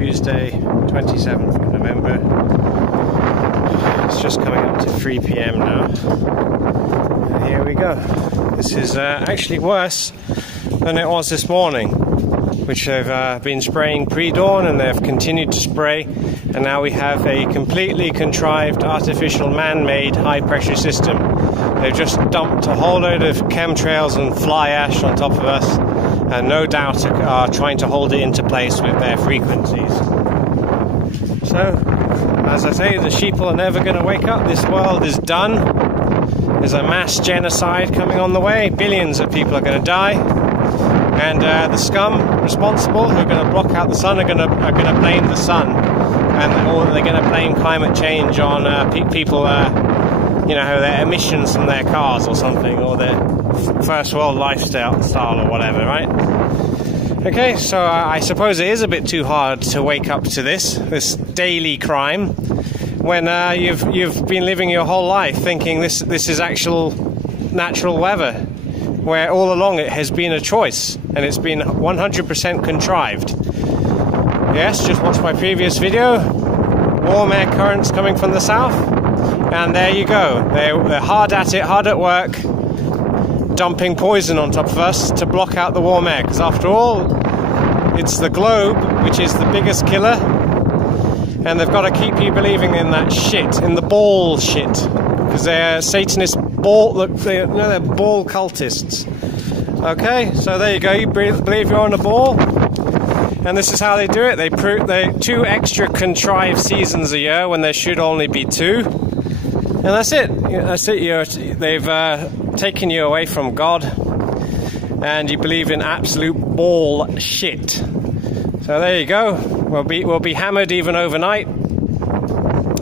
Tuesday, 27th of November. It's just coming up to 3 PM now. And here we go. This is actually worse than it was this morning, which they've been spraying pre-dawn and they've continued to spray, and now we have a completely contrived, artificial, man-made high-pressure system. They've just dumped a whole load of chemtrails and fly ash on top of us, and no doubt are trying to hold it into place with their frequencies. So, as I say, the sheeple are never going to wake up. This world is done. There's a mass genocide coming on the way. Billions of people are going to die. And the scum responsible, who are going to block out the sun, are going to blame the sun, or they're going to blame climate change on people, their emissions from their cars or something, or their first world lifestyle or whatever, right? Okay, so I suppose it is a bit too hard to wake up to this daily crime when you've been living your whole life thinking this is actual natural weather, where all along it has been a choice and it's been 100% contrived. Yes, just watch my previous video. Warm air currents coming from the south, and there you go. They're hard at it, hard at work, dumping poison on top of us to block out the warm air, because after all, it's the globe which is the biggest killer, and they've got to keep you believing in that shit, in the ball shit, because they're Satanist they're ball cultists. Okay, so there you go. You believe you're on a ball, and this is how they do it. They 2 extra contrived seasons a year when there should only be 2, and that's it. That's it. They've taken you away from God, and you believe in absolute ball shit. So there you go. We'll be hammered even overnight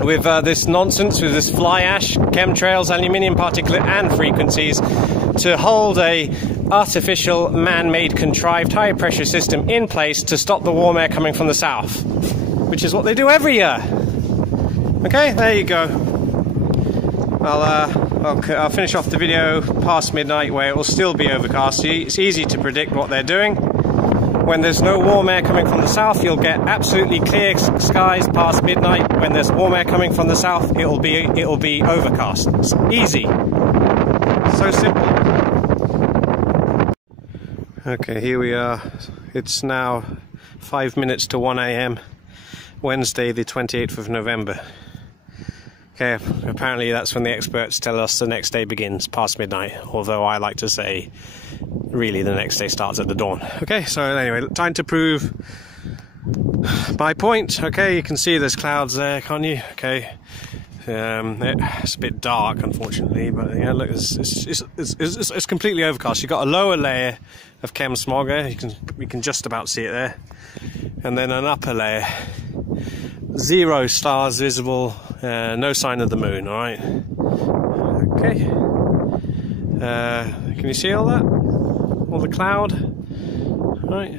with this nonsense, with this fly ash, chemtrails, aluminium particulate and frequencies, to hold a artificial, man-made, contrived high-pressure system in place to stop the warm air coming from the south, which is what they do every year. Okay, there you go. I'll finish off the video past midnight, where it will still be overcast. It's easy to predict what they're doing. When there's no warm air coming from the south, you'll get absolutely clear skies past midnight. When there's warm air coming from the south, it'll be overcast. It's easy. So simple. Okay, here we are. It's now 5 minutes to 1 AM, Wednesday the 28th of November. Okay, apparently that's when the experts tell us the next day begins, past midnight, although I like to say really the next day starts at the dawn. Okay, so anyway, time to prove my point. Okay, you can see there's clouds there, can't you? Okay, it's a bit dark, unfortunately, but yeah, look, it's completely overcast. You've got a lower layer of chemsmog there, we can just about see it there, and then an upper layer. 0 stars visible, no sign of the moon. All right. Okay. Can you see all that? All the cloud. All right.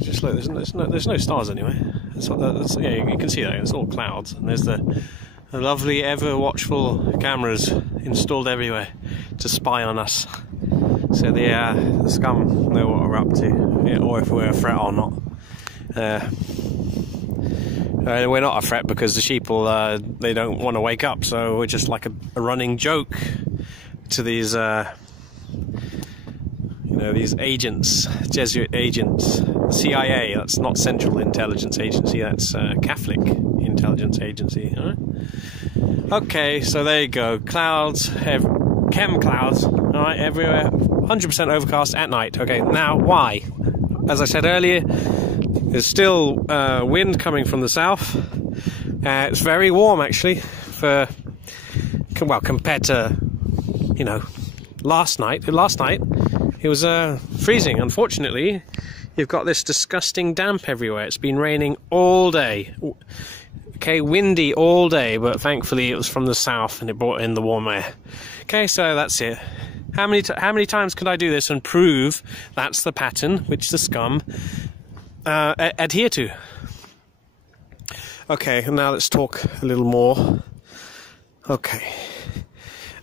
Just look. There's no stars anyway. Yeah, you can see that. It's all clouds, and there's the lovely, ever watchful cameras installed everywhere to spy on us, so the scum know what we're up to, yeah, or if we're a threat or not. We're not a threat because the sheeple, they don't want to wake up, so we're just like a running joke to these, these agents, Jesuit agents. CIA, that's not Central Intelligence Agency, that's Catholic Intelligence Agency. All right? Okay, so there you go. Clouds, chem clouds, all right, everywhere. 100% overcast at night. Okay, now why? As I said earlier, there's still wind coming from the south. It's very warm, actually, compared to, last night. Last night it was freezing. Unfortunately, you've got this disgusting damp everywhere. It's been raining all day. Okay, windy all day, but thankfully it was from the south and it brought in the warm air. Okay, so that's it. How many times could I do this and prove that's the pattern which the scum adhere to? Okay, now let's talk a little more. Okay,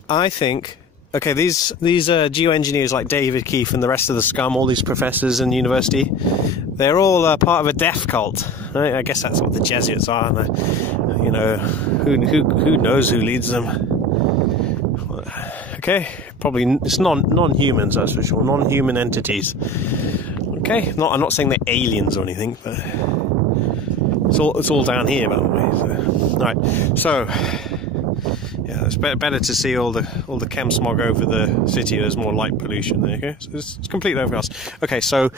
I think Okay, these geoengineers like David Keefe and the rest of the scum, all these professors in university, they're all part of a death cult. Right? I guess that's what the Jesuits are. And, you know, who knows who leads them? Okay, probably it's non-humans, that's for sure. Non-human entities. Okay, I'm not saying they're aliens or anything, but it's all down here, by the way. So. All right, so. Yeah, it's better to see all the chemsmog over the city. There's more light pollution there. Okay, so it's completely overcast. Okay, so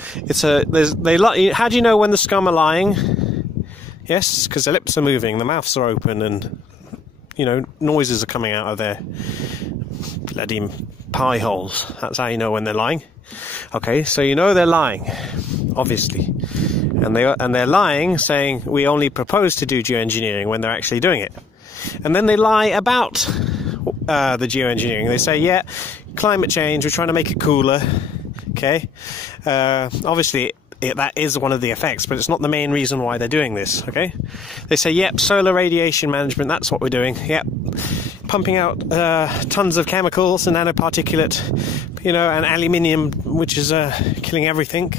how do you know when the scum are lying? Yes, because their lips are moving, the mouths are open, and you know noises are coming out of their bloody pie holes. That's how you know when they're lying. Okay, so you know they're lying, obviously, and they're lying, saying we only propose to do geoengineering when they're actually doing it. And then they lie about the geoengineering. They say, yeah, climate change, we're trying to make it cooler. Okay. Obviously, that is one of the effects, but it's not the main reason why they're doing this. Okay. They say, yep, solar radiation management, that's what we're doing. Yep. Pumping out tons of chemicals and nanoparticulate, you know, and aluminium, which is killing everything.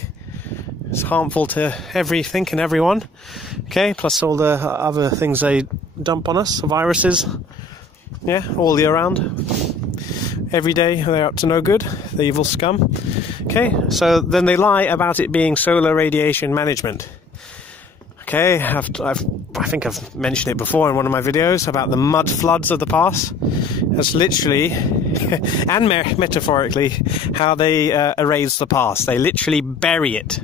It's harmful to everything and everyone. Okay, plus all the other things they dump on us, viruses. Yeah, all year round. Every day they're up to no good, the evil scum. Okay, so then they lie about it being solar radiation management. Okay, I think I've mentioned it before in one of my videos about the mud floods of the past. That's literally, and metaphorically, how they erase the past. They literally bury it.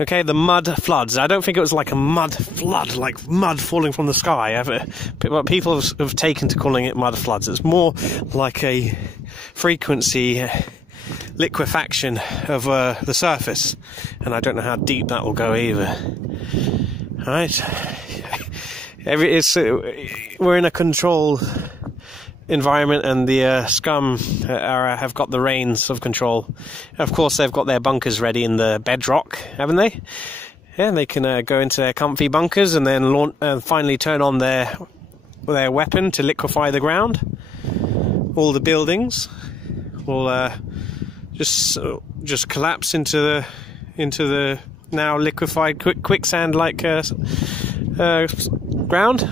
Okay, the mud floods. I don't think it was like a mud flood, like mud falling from the sky. But people have taken to calling it mud floods. It's more like a frequency liquefaction of the surface. And I don't know how deep that will go either. Right, we're in a controlled environment, and the scum have got the reins of control. Of course, they've got their bunkers ready in the bedrock, haven't they? Yeah, they can go into their comfy bunkers and then finally turn on their weapon to liquefy the ground. All the buildings will just collapse into the now liquefied quicksand-like ground,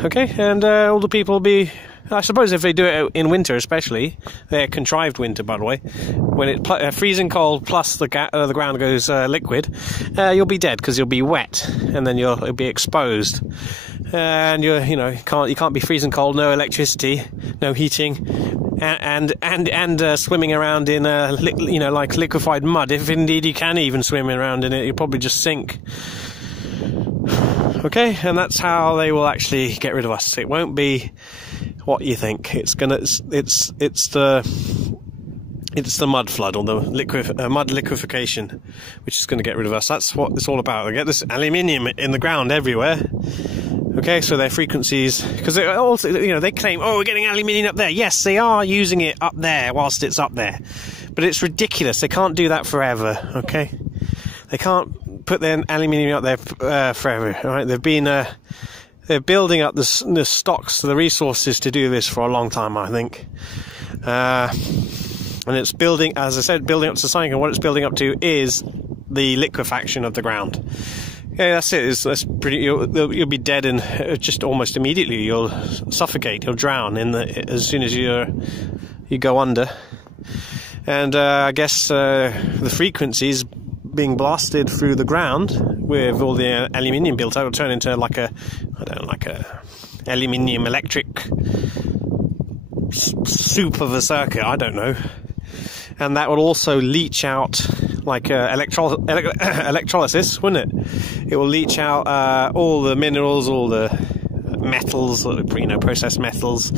okay, and all the people will be, I suppose if they do it in winter especially, they're contrived winter by the way, when it's freezing cold plus the ground goes liquid, you'll be dead because you'll be wet, and then you'll be exposed, and you can't be freezing cold, no electricity, no heating, and swimming around in like liquefied mud. If indeed you can even swim around in it, you'll probably just sink. Okay, and that's how they will actually get rid of us. It won't be what you think. It's the mud flood, or the mud liquefaction, which is going to get rid of us. That's what it's all about. They get this aluminium in the ground everywhere. Okay, so their frequencies, because they also, they claim, oh, we're getting aluminium up there. Yes, they are using it up there whilst it's up there, but it's ridiculous. They can't do that forever. Okay, they can't put their aluminium up there forever. All right, they're building up the stocks, the resources to do this for a long time, I think. And it's building, as I said, building up to something, and what it's building up to is the liquefaction of the ground. Yeah, that's it. That's pretty. You'll be dead, and just almost immediately you'll suffocate. You'll drown as soon as you go under. And I guess the frequencies being blasted through the ground with all the aluminium built up will turn into like a aluminium electric soup of a circuit. I don't know. And that would also leach out like electrolysis, wouldn't it? It will leach out all the minerals, all the metals, processed metals.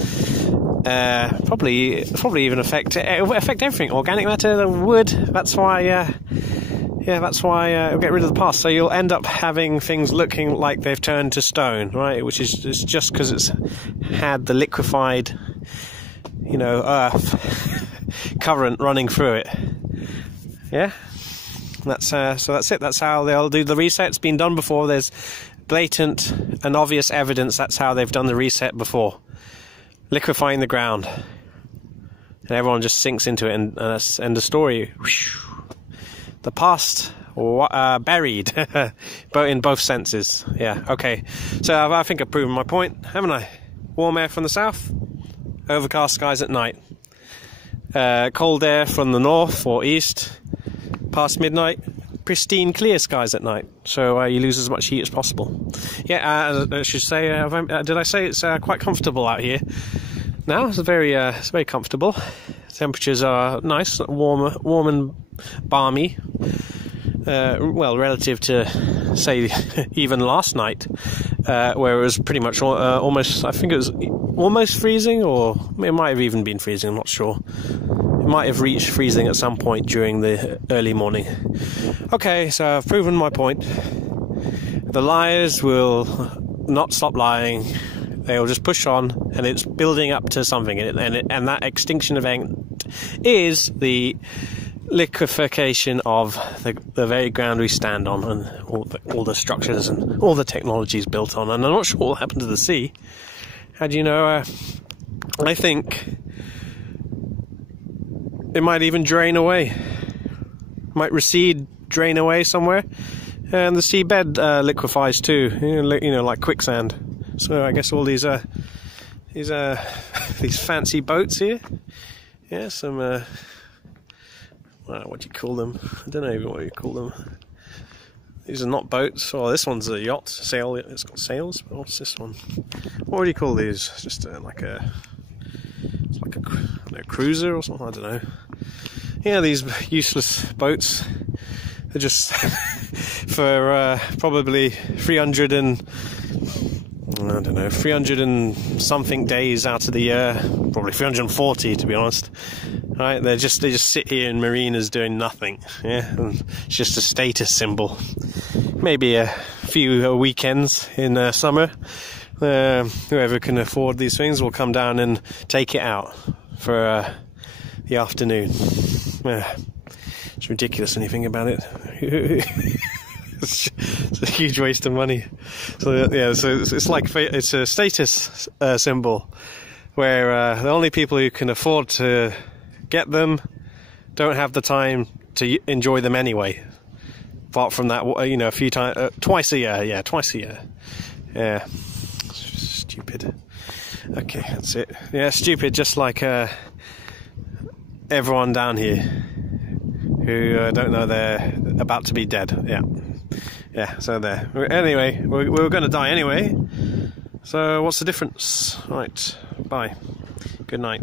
Probably even affect everything. Organic matter, the wood. That's why. That's why it'll get rid of the past. So you'll end up having things looking like they've turned to stone, right? Which is just because it's had the liquefied, earth current running through it. Yeah, so that's it. That's how they'll do the reset. It's been done before. There's blatant and obvious evidence that's how they've done the reset before, liquefying the ground. and everyone just sinks into it, and that's end of story. The past buried, but in both senses. Yeah, okay. So I think I've proven my point, haven't I? Warm air from the south, overcast skies at night. Cold air from the north or east, past midnight, pristine clear skies at night. So you lose as much heat as possible. Yeah, I should say, did I say it's quite comfortable out here? Now it's very comfortable. Temperatures are nice, warm and balmy. Well, relative to, say, even last night, where it was pretty much almost, I think it was almost freezing, or it might have even been freezing, I'm not sure. It might have reached freezing at some point during the early morning. Okay, so I've proven my point. The liars will not stop lying. They'll just push on, and it's building up to something, and that extinction event is the liquefaction of the very ground we stand on, and all the structures and all the technologies built on. And I'm not sure what will happen to the sea. How do you know? I think it might even drain away. Might recede, drain away somewhere, and the seabed liquefies too. You know, like quicksand. So I guess all these fancy boats here. Yeah, some. What do you call them? I don't know even what you call them. These are not boats. Oh, this one's a yacht. Sail. It's got sails. But what's this one? What do you call these? Just like a cruiser or something. I don't know. Yeah, these useless boats. They're just for probably 300 and something days out of the year, probably 340 to be honest. Right, they just sit here in marinas doing nothing. Yeah, and it's just a status symbol. Maybe a few weekends in summer, whoever can afford these things will come down and take it out for the afternoon. It's ridiculous when you think about it. It's a huge waste of money. So yeah, so it's a status symbol where the only people who can afford to get them don't have the time to enjoy them anyway. Apart from that, a few times, twice a year. Yeah, twice a year. Yeah, stupid. Okay, that's it. Yeah, stupid. Just like everyone down here who don't know they're about to be dead. Yeah. So there. Anyway, we're going to die anyway. So what's the difference? Right. Bye. Good night.